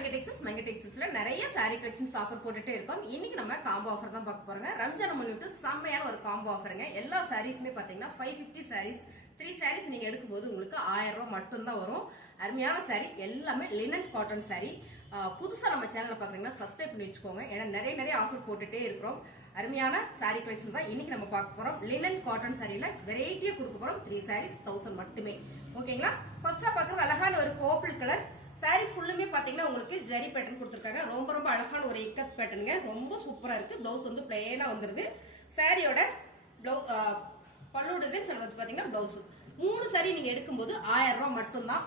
மங்கடெக்ஸஸ்ல நிறைய sorry collections offer போட்டுட்டே இருக்கோம். இன்னைக்கு நம்ம காம்போ ஆஃபர் தான் பார்க்க போறோங்க. ரம்ஜான் முன்னிட்டு செம்மையான ஒரு காம்போ ஆஃபருங்க. எல்லா சாரீஸுமே பாத்தீங்கன்னா 550 சாரீஸ் 3 சாரீஸ் நீங்க எடுக்கும்போது உங்களுக்கு 1000 ரூபாய் மட்டும் தான் வரும். அருமையான சாரி, எல்லாமே லினன் காட்டன் சாரி. புதுசா நம்ம சேனலை பாக்குறீங்கன்னா சப்ஸ்கிரைப் பண்ணி வச்சுக்கோங்க. ஏன்னா நிறைய ஆஃபர் போட்டுட்டே இருக்கிறோம். அருமையான சாரி கலெக்ஷன் தான் இன்னைக்கு நம்ம பார்க்க போறோம். லினன் காட்டன் சாரியில வெரைட்டியா கொடுக்க போறோம். 3 சாரீஸ் 1000 மட்டுமே. ஓகேங்களா? ஃபர்ஸ்டா பாக்குறது அழகான ஒரு பர்பிள் கலர் சாரி. ஃபுல்லுமே பாத்தீங்கன்னா உங்களுக்கு ஜரி பேட்டர்ன் கொடுத்துருக்காங்க. ரொம்ப அழகான ஒரு இக்கத் பேட்டர்னுங்க. ரொம்ப சூப்பரா இருக்கு. பிளவுஸ் வந்து பிளெயினா வந்துருது. சாரியோட பல்லு டிசைன்ஸ் வந்து பாத்தீங்கன்னா பிளவுஸ் 3 சாரி நீங்க எடுக்கும்போது 1000 ரூபாய் மட்டும்தான்.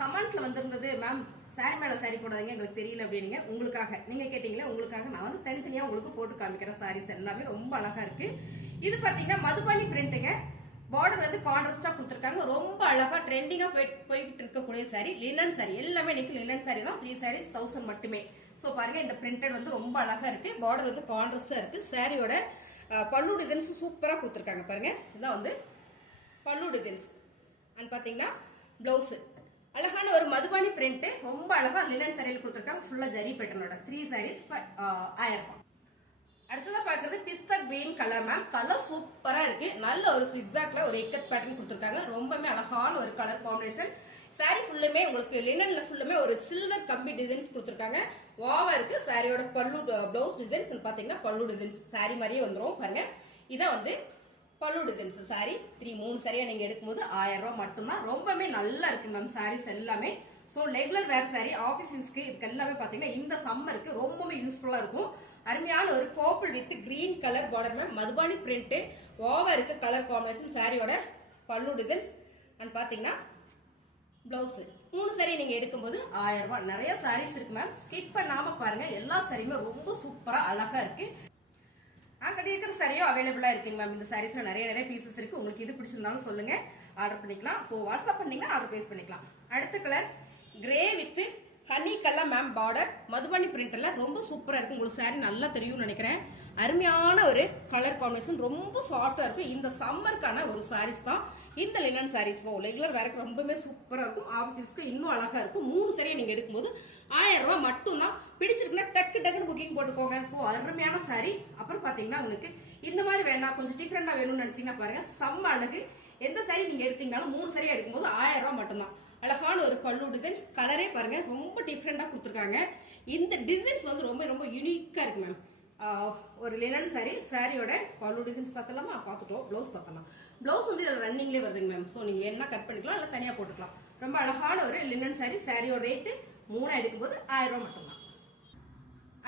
கமெண்ட்ல வந்திருந்தது மேம் சாரி மேல சாரி போடாதீங்க எங்களுக்கு தெரியல அப்படின்னு. உங்களுக்காக நீங்க கேட்டீங்களா, உங்களுக்காக நான் வந்து தனித்தனியா உங்களுக்கு போட்டு காமிக்கிறேன். சாரீஸ் எல்லாமே ரொம்ப அழகா இருக்கு. இது பாத்தீங்கன்னா மதுபானி பிரிண்ட்டுங்க. பார்டர் வந்து கான்ட்ராஸ்டா கொடுத்துருக்காங்க. ரொம்ப அழகா ட்ரெண்டிங்கா போய்கிட்டு இருக்கக்கூடிய சாரி லினன் சாரி. எல்லாமே இன்னைக்கு லினன் சாரி தான். 3 சாரீஸ் 1000 மட்டுமே. சோ பாருங்க, இந்த பிரிண்டட் வந்து ரொம்ப அழகா இருக்கு. பார்டர் வந்து கான்ட்ராஸ்டா இருக்கு. சாரியோட பல்லு டிசைன்ஸ் சூப்பரா கொடுத்துருக்காங்க. பாருங்க, இதான் வந்து பல்லு டிசைன்ஸ். அண்ட் பாத்தீங்கன்னா பிளவுஸ் அழகான ஒரு மதுபானி பிரிண்ட். ரொம்ப அழகா லினன் சாரியில் கொடுத்துருக்காங்க. ஃபுல்லா ஜரி பேட்டர்னோட 3 சாரீஸ் 1000 ரூபாய். அடுத்ததா பாக்குறது பிஸ்தா கிரீன் கலர் மேம். கலர் சூப்பரா இருக்கு. நல்ல ஒரு சிக்ஸாக்ல ஒரு இக்கட் பேட்டர்ன் கொடுத்துருக்காங்க. ரொம்பவே அழகான ஒரு கலர் காம்பினேஷன். சாரி ஃபுல்லுமே உங்களுக்கு லினன்ல ஃபுல்லுமே ஒரு சில்வர் கம்பி டிசைன்ஸ் கொடுத்துருக்காங்க. வாவா இருக்கு. சாரியோட பல்லு பிளவுஸ் டிசைன்ஸ் பாத்தீங்கன்னா பல்லு டிசைன்ஸ் சாரி மாதிரியே வந்துடும். பாருங்க, இதான் வந்து பல்லு டிசைன்ஸ். சாரி 3 சாரியா நீங்க எடுக்கும்போது 1000 ரூபாய் மட்டும்தான். ரொம்பவே நல்லா இருக்கு மேம் சாரீஸ் எல்லாமே. So regular wear sari, office யூஸ்க்கு இதுக்கு எல்லாமே பாத்தீங்கன்னா இந்த சம்மருக்கு ரொம்பவே யூஸ்ஃபுல்லா இருக்கும். அருமையான ஒரு purple with green colour border ma'am. Madhubani print ஓவா இருக்கு. Colour combination. சாரியோட பல்லு டிசைன்ஸ் அண்ட் பாத்தீங்கன்னா பிளவுஸ் 3 சாரி நீங்க எடுக்கும்போது 1000 ரூபாய். நிறைய சாரீஸ் இருக்கு மேம். ஸ்கிப் பண்ணாம பாருங்க. எல்லா சாரியுமே ரொம்ப சூப்பரா அழகா இருக்கு. அங்கே இருக்கிற சாரியும் அவைலபிளா இருக்குங்க மேம். இந்த சாரீஸ்ல நிறைய பீசஸ் இருக்கு. உங்களுக்கு இது பிடிச்சிருந்தாலும் சொல்லுங்க, ஆர்டர் பண்ணிக்கலாம். ஸோ வாட்ஸ்அப் பண்ணீங்கன்னா ஆர்டர் பிளேஸ் பண்ணிக்கலாம். அடுத்த colour grey with honey colour ma'am. Border Madhubani பிரிண்ட்ல ரொம்ப சூப்பரா இருக்கு. உங்களுக்கு சாரி நல்லா தெரியும்னு நினைக்கிறேன். அருமையான ஒரு கலர் காம்பினேஷன். ரொம்ப சாஃப்டா இருக்கு. இந்த சம்மருக்கான ஒரு சாரீஸ் தான் இந்த லினன் சாரீஸ். ரெகுலர் வேற ரொம்பவே சூப்பரா இருக்கும். ஆஃபீஸ்க்கு இன்னும் அழகா இருக்கும். 3 சாரியை நீங்க எடுக்கும்போது 1000 ரூபாய் மட்டும் தான். பிடிச்சிருக்குன்னா டக்குன்னு புக்கிங் போட்டுக்கோங்க. ஸோ அருமையான சாரி. அப்புறம் பாத்தீங்கன்னா உங்களுக்கு இந்த மாதிரி வேண்டாம், கொஞ்சம் டிஃப்ரெண்டா வேணும்னு நினைச்சீங்கன்னா பாருங்க, செம்ம அழகு. எந்த சாரி நீங்க எடுத்தீங்கனாலும் 3 சாரி எடுக்கும்போது 1000 ரூபாய் மட்டும்தான். அழகான ஒரு பல்லு டிசைன்ஸ். கலரே பாருங்க ரொம்ப டிஃப்ரெண்டா கொடுத்துருக்காங்க. இந்த டிசைன்ஸ் வந்து ரொம்ப யூனிக்கா இருக்கு மேம். ஒரு லினன் சாரி. சாரியோட பல்லு டிசைன்ஸ் பார்த்தலாமா? பார்த்துட்டோம். பிளவுஸ் பார்த்தலாம். பிளவுஸ் வந்து இதுல ரன்னிங்லேயே வருதுங்க மேம். ஸோ நீங்க என்ன கட் பண்ணிக்கலாம், இல்லை தனியா போட்டுக்கலாம். ரொம்ப அழகான ஒரு லினன் சாரி. சாரியோட ரேட்டு 3 எடுக்கும்போது 1000 ரூபாய் மட்டும்தான்.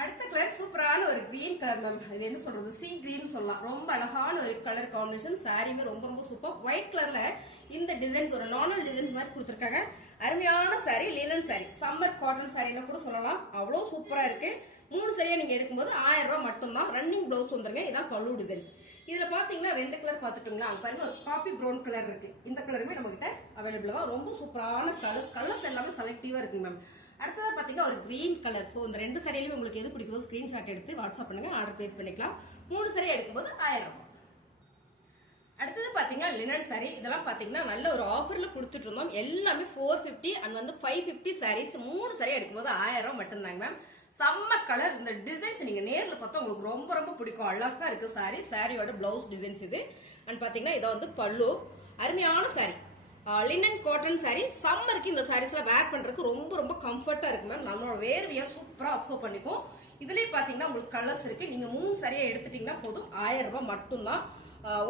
அடுத்த கலர் சூப்பரான ஒரு கிரீன் கலர் மேம். இது என்ன சொல்றது, சி கிரீன் சொல்லலாம். ரொம்ப அழகான ஒரு கலர் காம்பினேஷன். சாரியுமே ரொம்ப சூப்பர். ஒயிட் கலர்ல இந்த டிசைன்ஸ் ஒரு நார்மல் டிசைன்ஸ் மாதிரி கொடுத்துருக்காங்க. அருமையான sari, linen sari, summer cotton சாரின்னு கூட சொல்லலாம். அவ்வளவு சூப்பரா இருக்கு. 3 சாரியா நீங்க எடுக்கும்போது 1000 ரூபாய் மட்டும்தான். ரன்னிங் பிளவுஸ் வந்துருங்க. இதான் பல்லு டிசைன்ஸ். இதுல பாத்தீங்கன்னா 2 கலர் பாத்துட்டோங்களா? அங்க பாருங்க, ஒரு காபி ப்ரௌன் கலர் இருக்கு. இந்த கலருமே நம்ம கிட்ட அவைலபிள் தான். ரொம்ப சூப்பரான கலர்ஸ் எல்லாமே செலக்டிவா இருக்கு மேம். அடுத்ததா பாத்தீங்கன்னா ஒரு கிரீன் கலர். சோ இந்த 2 சாரியிலுமே உங்களுக்கு எது பிடிக்குதோ ஸ்கிரீன்ஷாட் எடுத்து வாட்ஸ்அப் பண்ணுங்க, ஆர்டர் பிளேஸ் பண்ணிக்கலாம். 3 சாரி எடுக்கும்போது 1000 ரூபாய். அடுத்தது பாத்தீங்கன்னா லினன் சாரி. இதெல்லாம் பாத்தீங்கன்னா நல்ல ஒரு ஆஃபர்ல கொடுத்துட்டு இருந்தோம். எல்லாமே 450 அண்ட் வந்து 550 சாரீஸ். 3 சாரி எடுக்கும்போது 1000 ரூபாய் மட்டும்தாங்க மேம். செம்ம கலர். இந்த டிசைன்ஸ் நீங்க நேர்ல பார்த்தா உங்களுக்கு ரொம்ப பிடிக்கும். அழகா இருக்கு சாரி. சாரியோட பிளவுஸ் டிசைன்ஸ் இது. அண்ட் பாத்தீங்கன்னா இதை வந்து பல்லு. அருமையான சாரி, லினன் காட்டன் சாரி. சம்மருக்கு இந்த சாரீஸ்ல வேர் பண்றதுக்கு ரொம்ப கம்ஃபர்ட்டா இருக்கு மேம். நம்மளோட வேர்வையா சூப்பரா அப்சர்வ் பண்ணிக்கும். இதுலயே பாத்தீங்கன்னா உங்களுக்கு கலர்ஸ் இருக்கு. நீங்க 3 சாரியா எடுத்துட்டீங்கன்னா போதும், 1000 ரூபாய் மட்டும்தான்.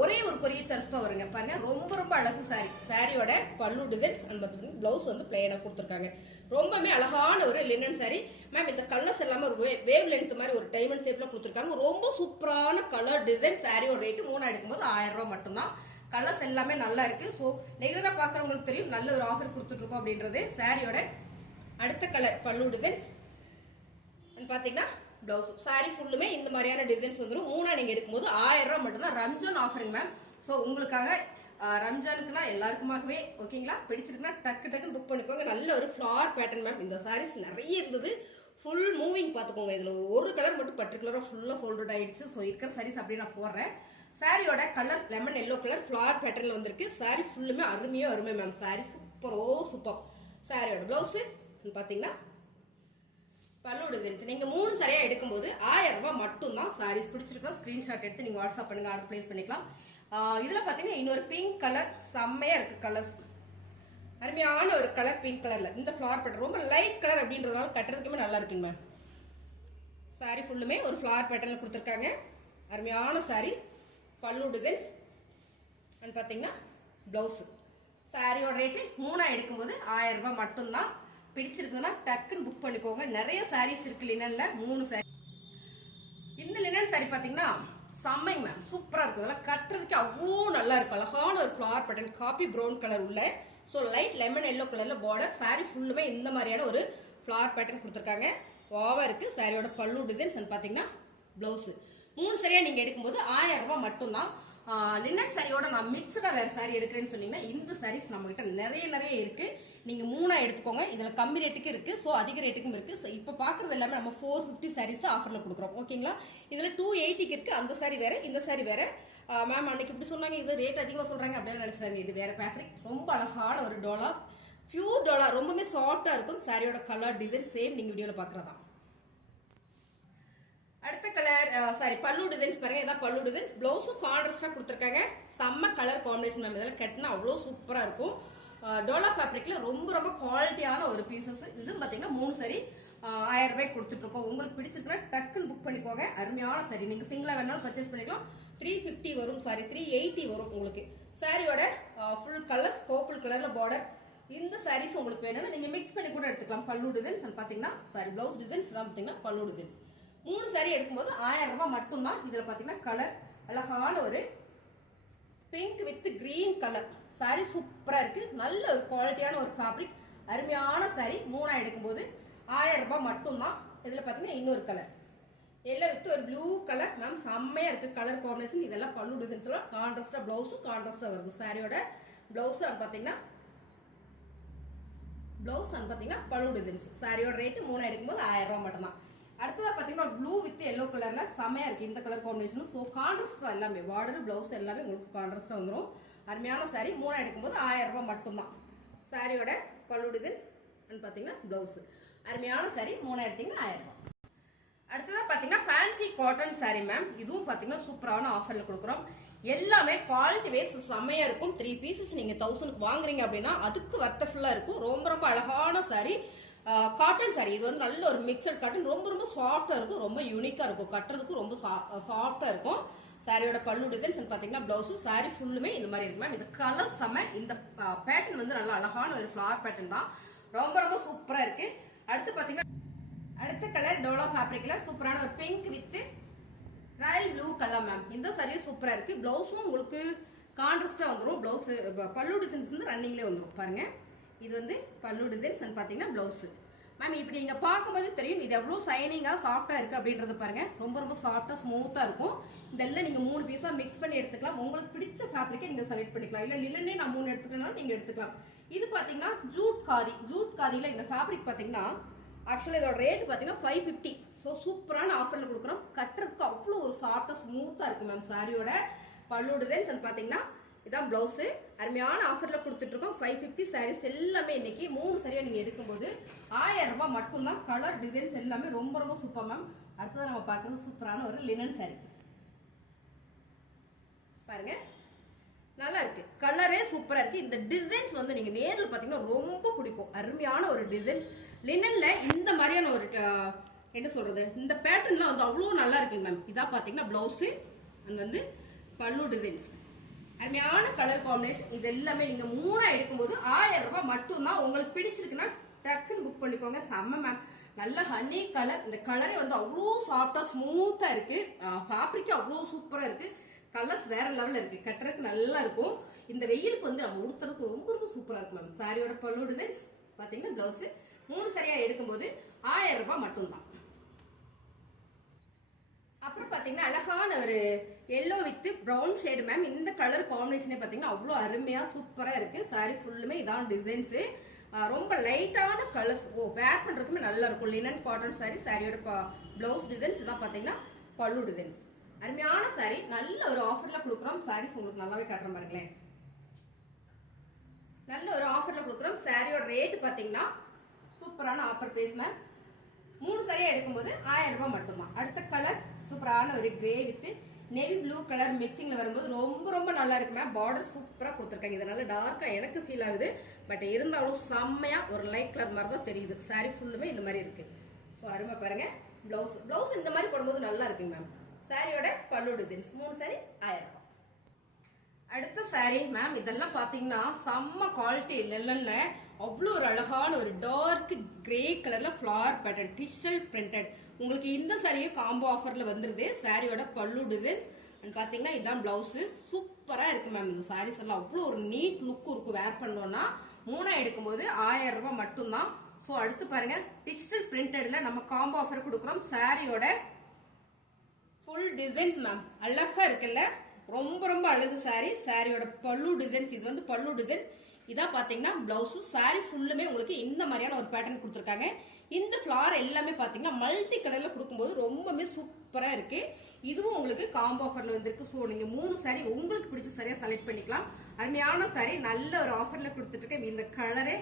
ஒரே ஒரு கொரியர் சார்ஜ் தான் வருங்க. பாருங்க, ரொம்ப அழகு சாரி. சாரியோட பல்லு டிசைன்ஸ் அண்ட் பிளவுஸ் வந்து பிளெயினா கொடுத்துருக்காங்க. ரொம்பவே அழகான ஒரு லினன் சாரி மேம். இந்த கலர்ஸ் எல்லாமே ஒரு வேவ் லென்த் மாதிரி ஒரு டைமண்ட் ஷேப்ல கொடுத்துருக்காங்க. ரொம்ப சூப்பரான கலர் டிசைன். சாரியோட ரேட்டு 3 எடுக்கும்போது 1000 ரூபாய் மட்டும்தான். கலர்ஸ் எல்லாமே நல்லா இருக்கு. ஸோ ரெகுலரா பாக்குறவங்களுக்கு தெரியும் நல்ல ஒரு ஆஃபர் கொடுத்துட்டு இருக்கோம் அப்படின்றது. சாரியோட அடுத்த கலர் பல்லு டிசைன்ஸ் பாத்தீங்கன்னா பிளவுஸ். சாரி ஃபுல்லுமே இந்த மாதிரியான டிசைன்ஸ் வந்துடும். 3 நீங்க எடுக்கும்போது 1000 ரூபாய் மட்டும்தான். ரம்ஜான் ஆஃபருங்க மேம். ஸோ உங்களுக்காக ரம்ஜானுக்குனா எல்லாருக்குமாகவே ஓகேங்களா? பிடிச்சிருக்குன்னா டக்குன்னு புக் பண்ணிக்கோங்க. நல்ல ஒரு ஃபிளார் பேட்டர்ன் மேம். இந்த சாரீஸ் நிறைய இருந்தது. ஃபுல் மூவிங் பாத்துக்கோங்க. இதுல ஒரு கலர் மட்டும் பர்டிகுலரா ஃபுல்லா சோல்ட் அவுட் ஆயிடுச்சு. ஸோ இருக்கிற சாரீஸ் அப்படியே நான் போடுறேன். சாரியோட colour lemon yellow colour floral பேட்டர்ன்ல வந்திருக்கு. சாரி ஃபுல்லுமே அருமை மேம். சாரி சூப்பர். சாரியோட பிளவுஸ் பாத்தீங்கன்னா டிசைன்ஸ். நீங்க 3 சரியா எடுக்கும்போது 1000 ரூபாய் மட்டும் தான். சாரீஸ் பிடிச்சிருக்கா ஸ்கிரீன்ஷாட் எடுத்து நீங்க வாட்ஸ்அப் பண்ணுங்க, ஆர்டர் பிளேஸ் பண்ணிக்கலாம். இதுல பாத்தீங்கன்னா இன்னொரு பிங்க் கலர் செம்மையா இருக்கு. கலர்ஸ் அருமையான ஒரு கலர், பிங்க் கலர்ல இந்த ஃபிளவர் பேட்டர்ன் ரொம்ப லைட் கலர் அப்படின்றதுனால கட்டுறதுக்குமே நல்லா இருக்குங்க. சாரி ஃபுல்லுமே ஒரு ஃபிளவர் பேட்டர்ல கொடுத்துருக்காங்க. அருமையான சாரி. பல்லு டிசைன்ஸ் அண்ட் பாத்தீங்கன்னா பிளவுஸ். சாரியோட ரேட்டு 3 எடுக்கும்போது 1000 ரூபாய் மட்டும்தான். பிடிச்சிருக்குன்னா டக்குன்னு புக் பண்ணிக்கோங்க. நிறைய சாரீஸ் இருக்கு லினன்ல. 3 சாரி. இந்த லினன் சாரி பாத்தீங்கன்னா செம்மைங்க மேம், சூப்பரா இருக்கும். இதெல்லாம் கட்டுறதுக்கு அவ்வளோ நல்லா இருக்கும். அழகான ஒரு flower pattern, coffee brown colour உள்ள, ஸோ லைட் லெமன் எல்லோ கலர்ல பார்டர். சாரி ஃபுல்லுமே இந்த மாதிரியான ஒரு ஃபிளவர் பேட்டர்ன் கொடுத்துருக்காங்க. ஓவா இருக்கு. சாரியோட பல்லு டிசைன்ஸ் பாத்தீங்கன்னா பிளவுஸ். 3 சரியா நீங்க எடுக்கும்போது 1000 ரூபாய் மட்டும்தான். லினன் சாரியோட நான் மிக்சடா வேற சாரி எடுக்கிறேன்னு சொன்னீங்கன்னா இந்த சாரீஸ் நம்ம கிட்ட நிறைய இருக்கு. நீங்க 3 எடுத்துக்கோங்க. இதுல கம்மி ரேட்டுக்கு இருக்கு, ஸோ அதிக ரேட்டுக்கும் இருக்கு. இப்ப பாக்குறது எல்லாமே நம்ம 450 சாரீஸ் ஆஃபர்ல கொடுக்குறோம். ஓகேங்களா? இதுல 280க்கு இருக்கு. அந்த சாரி வேற, இந்த சாரி வேற. மேம் அன்னைக்கு இப்படி சொன்னாங்க, இது ரேட் அதிகமா சொல்றாங்க அப்படின்னு நினைச்சாங்க. இது வேற ஃபேப்ரிக். ரொம்ப அழகான ஒரு டோலா, பியூர் டோலா, ரொம்பவே சாஃப்டா இருக்கும். சாரியோட கலர் டிசைன் சேம் நீங்க வீடியோல பாக்குறதா. அடுத்த கலர் சாரி பல்லு டிசைன்ஸ் பாருங்க. இதான் பல்லு டிசைன்ஸ். பிளவுஸும் கான்ட்ராஸ்டா கொடுத்துருக்காங்க. செம்ம கலர் காம்பினேஷன் மேம். இதெல்லாம் கட்டினா அவ்வளோ சூப்பரா இருக்கும். டோலா ஃபேப்ரிக்ல ரொம்ப குவாலிட்டியான ஒரு பீசஸ். இது பாத்தீங்கன்னா 3 சரி 1000 ரூபாய்க்கு கொடுத்துட்டு இருக்கோம். உங்களுக்கு பிடிச்சிருக்குன்னா டக்குன்னு புக் பண்ணிக்கோங்க. அருமையான சரி. நீங்க சிங்கிளா வேணாலும் பர்ச்சேஸ் பண்ணிக்கலாம். 350 வரும். சாரி 380 வரும் உங்களுக்கு. சாரியோட ஃபுல் கலர்ஸ் பர்பிள் கலர்ல பார்டர். இந்த சாரீஸ் உங்களுக்கு வேணும்னா நீங்க மிக்ஸ் பண்ணி கூட எடுத்துக்கலாம். பல்லு டிசைன்ஸ் பாத்தீங்கன்னா சாரி பிளவுஸ் டிசைன்ஸ் தான் பாத்தீங்கன்னா பல்லு டிசைன்ஸ். 3 சாரி எடுக்கும்போது 1000 ரூபாய் மட்டும்தான். இதுல பாத்தீங்கன்னா கலர் அழகான ஒரு pink with green colour. Sorry சூப்பரா இருக்கு. நல்ல ஒரு குவாலிட்டியான ஒரு ஃபேப்ரிக். அருமையான சாரி. 3 எடுக்கும்போது 1000 ரூபாய் மட்டும்தான். இதுல பாத்தீங்கன்னா இன்னொரு கலர் எல்லோ வித் ஒரு ப்ளூ கலர். மேம் செம்மையா இருக்கு கலர் காம்பினேஷன். இதெல்லாம் பல்லு டிசைன்ஸ் எல்லாம் கான்ட்ராஸ்டா, பிளவுஸும் கான்ட்ராஸ்டா வருது. சாரியோட பிளவுஸ் பாத்தீங்கன்னா பல்லு டிசைன்ஸ். சாரியோட ரேட் 3 எடுக்கும்போது 1000 ரூபாய் மட்டும்தான். அடுத்ததா பாத்தீங்கன்னா ப்ளூ வித் எல்லோ கலர்ல செமையா இருக்கு இந்த கலர் காம்பினேஷனும். ஸோ கான்ட்ராஸ்டா எல்லாமே பார்டர் பிளவுஸ் எல்லாமே உங்களுக்கு கான்ட்ராஸ்டா வந்துடும். அருமையான சாரி. 3 எடுக்கும்போது 1000 ரூபாய் மட்டும்தான். சாரியோட பல்லு டிசைன்ஸ் பாத்தீங்கன்னா பிளவுஸ். அருமையான சாரி. 3 எடுத்தீங்கன்னா 1000 ரூபாய். அடுத்ததா பாத்தீங்கன்னா ஃபேன்சி காட்டன் சாரி மேம். இதுவும் பாத்தீங்கன்னா சூப்பரான ஆஃபர்ல கொடுக்குறோம். எல்லாமே குவாலிட்டி வைஸ் செம்மையா இருக்கும். 3 பீசஸ் நீங்க 1000க்கு வாங்குறீங்க அப்படின்னா அதுக்கு வர்த்தஃபுல்லா இருக்கும். ரொம்ப அழகான சாரி. Cotton sorry. இது வந்து நல்ல ஒரு மிக்சட் காட்டன். ரொம்ப சாஃப்டா இருக்கும். ரொம்ப யூனிக்கா இருக்கும். கட்டுறதுக்கு ரொம்ப சாஃப்டா இருக்கும். சாரியோட பல்லு டிசைன்ஸ் பாத்தீங்கன்னா பிளவுஸ். சாரி ஃபுல்லுமே இந்த மாதிரி இருக்கு மேம். இந்த கலர் செம. இந்த பேட்டர்ன் வந்து நல்ல அழகான ஒரு ஃபிளவர் பேட்டர்ன் தான். ரொம்ப சூப்பரா இருக்கு. அடுத்து பாத்தீங்கன்னா அடுத்த கலர் டோலா ஃபேப்ரிக்ல சூப்பரான ஒரு pink with Royal blue colour ma'am. இந்த சாரியும் சூப்பரா இருக்கு. பிளவுஸும் உங்களுக்கு கான்ட்ராஸ்டா வந்துடும். பிளவுஸ் பல்லு டிசைன்ஸ் வந்து ரன்னிங்லேயே வந்துடும் பாருங்க. இது வந்து பல்லு டிசைன்ஸ் பாத்தீங்கன்னா பிளவுஸ். மேம் இப்படி நீங்க பார்க்கும்போது தெரியும் இது எவ்வளவு ஷைனிங்கா சாஃப்டா இருக்கு அப்படின்றது பாருங்க. ரொம்ப சாஃப்டா ஸ்மூத்தா இருக்கும். இதெல்லாம் நீங்க 3 பீஸா மிக்ஸ் பண்ணி எடுத்துக்கலாம். உங்களுக்கு பிடிச்ச ஃபேப்ரிக்கை நீங்க செலக்ட் பண்ணிக்கலாம். இல்ல லினனே நான் 3 எடுத்துக்கணும் நீங்க எடுத்துக்கலாம். இது பாத்தீங்கன்னா ஜூட் காதில இந்த ஃபேப்ரிக் பாத்தீங்கன்னா ஆக்சுவலா இதோட ரேட் பாத்தீங்கன்னா 550. ஸோ சூப்பரான ஆஃபர்ல கொடுக்குறோம். கட்டுறதுக்கு அவ்வளோ ஒரு சாஃப்டா ஸ்மூத்தா இருக்கு மேம். சாரியோட பல்லு டிசைன்ஸ் பாத்தீங்கன்னா இதான் பிளவுஸ். அருமையான ஆஃபர்ல கொடுத்துட்டு இருக்கோம். 550 சாரீஸ் எல்லாமே இன்னைக்கு 3 சரியா நீங்க எடுக்கும்போது 1000 ரூபாய் மட்டும்தான். கலர் டிசைன்ஸ் எல்லாமே ரொம்ப சூப்பர் மேம். அடுத்தது நம்ம பார்க்கறது சூப்பரான ஒரு லினன் சாரி பாருங்க. நல்லா இருக்கு. கலரே சூப்பரா இருக்கு. இந்த டிசைன்ஸ் வந்து நீங்க நேர்ல பாத்தீங்கன்னா ரொம்ப பிடிக்கும். அருமையான ஒரு டிசைன்ஸ். லினன்ல இந்த மாதிரியான ஒரு என்ன சொல்றது, இந்த பேட்டர்ன்லாம் வந்து அவ்வளோ நல்லா இருக்கு மேம். இதான் பாத்தீங்கன்னா பிளவுஸ் வந்து பல்லு டிசைன்ஸ். அருமையான கலர் காம்பினேஷன். இது எல்லாமே நீங்க 3 எடுக்கும்போது 1000 ரூபாய் மட்டும்தான். உங்களுக்கு பிடிச்சிருக்குன்னா டக்குன்னு புக் பண்ணிக்கோங்க. செம்ம மேம். நல்ல ஹனி கலர். இந்த கலரே வந்து அவ்வளோ சாஃப்டா ஸ்மூத்தா இருக்கு. ஃபேப்ரிக் அவ்வளோ சூப்பரா இருக்கு. கலர்ஸ் வேற லெவல்ல இருக்கு. கட்டுறதுக்கு நல்லா இருக்கும். இந்த வெயிலுக்கு வந்து நம்ம உடுத்துறதுக்கு ரொம்ப சூப்பரா இருக்கு மேம். சாரியோட பல்லு டிசைன்ஸ் பாத்தீங்கன்னா பிளவுஸ். 3 சரியா எடுக்கும்போது 1000 ரூபாய் மட்டும்தான். அப்புறம் பாத்தீங்கன்னா அழகான ஒரு yellow with brown shade ma'am. இந்த கலர் காம்பினேஷனே பாத்தீங்கன்னா அவ்வளோ அருமையா சூப்பரா இருக்கு. சாரி ஃபுல்லுமே இதான் டிசைன்ஸ். ரொம்ப லைட்டான கலர்ஸ். வேர் பண்றதுக்குமே நல்லா இருக்கும். Linen cotton sorry. சாரியோட பிளவுஸ் டிசைன்ஸ் இதான் பாத்தீங்கன்னா பல்லு டிசைன்ஸ். அருமையான சாரி. நல்ல ஒரு ஆஃபர்ல கொடுக்குறோம். சாரீஸ் உங்களுக்கு நல்லாவே காட்டுறேன் பாருங்களேன். நல்ல ஒரு ஆஃபர்ல கொடுக்குறோம். சாரியோட ரேட் பாத்தீங்கன்னா சூப்பரான ஆஃபர் பிரைஸ் மேம். 3 சரியா எடுக்கும்போது 1000 ரூபாய் மட்டும்தான். அடுத்த கலர் சூப்பரான ஒரு grey with navy blue colour மிக்சிங்ல வரும்போது ரொம்ப ரொம்ப நல்லா இருக்குமே. பார்டர் சூப்பரா கொடுத்துருக்காங்க. இதனால டார்க்கா எனக்கு ஃபீல் ஆகுது. பட் இருந்தாலும் செம்மையா ஒரு லைட் கலர் மாதிரி தான் தெரியுது. சாரி ஃபுல்லுமே இந்த மாதிரி இருக்கு. ஸோ அருமை பாருங்க. பிளவுஸ் இந்த மாதிரி போடும்போது நல்லா இருக்குங்க மேம். சாரியோட பல்லு டிசைன்ஸ் 3 சாரி 1000 ரூபாய். அடுத்த சாரி மேம், இதெல்லாம் பாத்தீங்கன்னா செம்ம குவாலிட்டி இல்லைல்ல. அவ்வளோ ஒரு அழகான ஒரு டார்க் கிரே கலர்ல ஃபிளவர் பேட்டர்ன் டிஜிட்டல் பிரிண்டட். உங்களுக்கு இந்த சாரியும் காம்போ ஆஃபர்ல வந்துருது. சாரியோட பல்லு டிசைன்ஸ் அண்ட் பாத்தீங்கன்னா இதான் பிளவுஸ். சூப்பரா இருக்கு மேம். இந்த சாரீஸ் எல்லாம் அவ்வளோ ஒரு நீட் லுக் இருக்கும். வேர் பண்ணோம்னா 3 எடுக்கும்போது 1000 ரூபாய் மட்டும்தான். ஸோ அடுத்து பாருங்க, டிஜிட்டல் பிரிண்டட்ல நம்ம காம்போ ஆஃபர் கொடுக்குறோம். சாரியோட ஃபுல் டிசைன்ஸ் மேம் அழகா இருக்குல்ல. ரொம்ப ரொம்ப அழகு சாரி. சாரியோட பல்லு டிசைன்ஸ், இது வந்து பல்லு டிசைன். இதான் பாத்தீங்கன்னா பிளவுஸ். சாரி ஃபுல்லுமே உங்களுக்கு இந்த மாதிரியான ஒரு பேட்டர்ன் கொடுத்துருக்காங்க. இந்த ஃபிளார் எல்லாமே பாத்தீங்கன்னா மல்டி கலர்ல கொடுக்கும்போது ரொம்பவே சூப்பரா இருக்கு. இதுவும் உங்களுக்கு காம்போ ஆஃபர்ல வந்திருக்கு. ஸோ நீங்க 3 சாரி உங்களுக்கு பிடிச்ச சாரியா செலக்ட் பண்ணிக்கலாம். அருமையான சாரி, நல்ல ஒரு ஆஃபர்ல கொடுத்துட்டு இருக்கேன். இந்த கலரே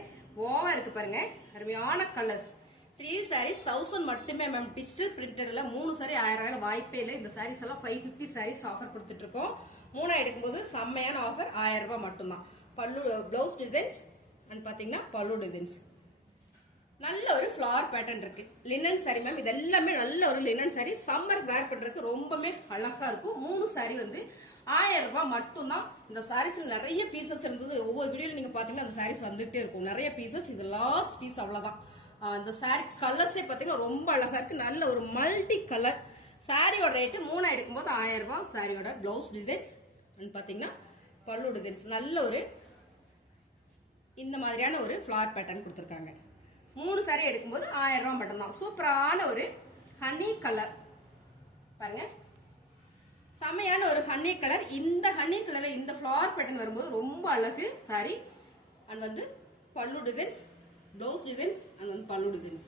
ஓவா இருக்கு பாருங்க. அருமையான கலர்ஸ். 3 sarees 1000 மட்டுமே மேம். டிஜிட்டல் பிரிண்டட்ல 3 சாரி 1000 வாய்ப்பே இல்லை. இந்த சாரீஸ் எல்லாம் 550 sarees ஆஃபர் கொடுத்துட்டு இருக்கோம். 3 எடுக்கும்போது செம்மையான ஆஃபர் 1000 ரூபாய் மட்டும்தான். பல்லு பிளவுஸ் டிசைன்ஸ் அண்ட் பாத்தீங்கன்னா பல்லு டிசைன்ஸ் நல்ல ஒரு ஃபிளவர் பேட்டர்ன் இருக்கு. Linen sorry ma'am. இது எல்லாமே நல்ல ஒரு லினன் சாரி. சம்மர் வேர் பண்றதுக்கு ரொம்பவே அழகா இருக்கும். 3 சாரி வந்து 1000 ரூபாய் மட்டும்தான். இந்த சாரீஸ் நிறைய பீசஸ் இருந்தது. ஒவ்வொரு வீடியோல நீங்க பாத்தீங்கன்னா அந்த சாரீஸ் வந்துட்டே இருக்கும். நிறைய பீசஸ். இது லாஸ்ட் பீஸ் அவ்வளவுதான். இந்த சாரி கலர்ஸே பாத்தீங்கன்னா ரொம்ப அழகா இருக்கு. நல்ல ஒரு மல்டி கலர். சாரியோட ரேட்டு 3 எடுக்கும்போது 1000 ரூபாய். சாரியோட பிளவுஸ் டிசைன்ஸ் பாத்தீங்கன்னா பல்லு டிசைன்ஸ் நல்ல ஒரு இந்த மாதிரியான ஒரு ஃபிளவர் பேட்டர்ன் கொடுத்துருக்காங்க. 3 சாரி எடுக்கும்போது 1000 ரூபாய் மட்டும்தான். சூப்பரான ஒரு ஹனி கலர் பாருங்க. செமையான ஒரு ஹனி கலர். இந்த ஹனி கலர்ல இந்த ஃபிளவர் பேட்டர்ன் வரும்போது ரொம்ப அழகு சாரி. அண்ட் வந்து பல்லு டிசைன்ஸ், பிளவுஸ் டிசைன்ஸ் அண்ட் வந்து பல்லு டிசைன்ஸ்.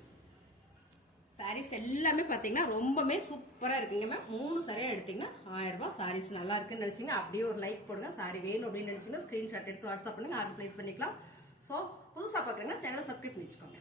சாரீஸ் எல்லாமே பாத்தீங்கன்னா ரொம்பவே சூப்பரா இருக்குங்க மேம். 3 சாரியா எடுத்தீங்கன்னா 1000 ரூபாய். சாரீஸ் நல்லா இருக்குன்னு நினைச்சீங்க அப்படியே ஒரு லைக் போடுங்க. சாரி வேணும் அப்படின்னு நினைச்சீங்கன்னா ஸ்கிரீன்ஷாட் எடுத்து வாட்ஸ்அப் பண்ணுங்க. ஆர்டர் பிளேஸ் பண்ணிக்கலாம். ஸோ புதுசா பாக்குறீங்கன்னா சேனலை சப்ஸ்கிரைப் பண்ணிச்சுக்கோங்க.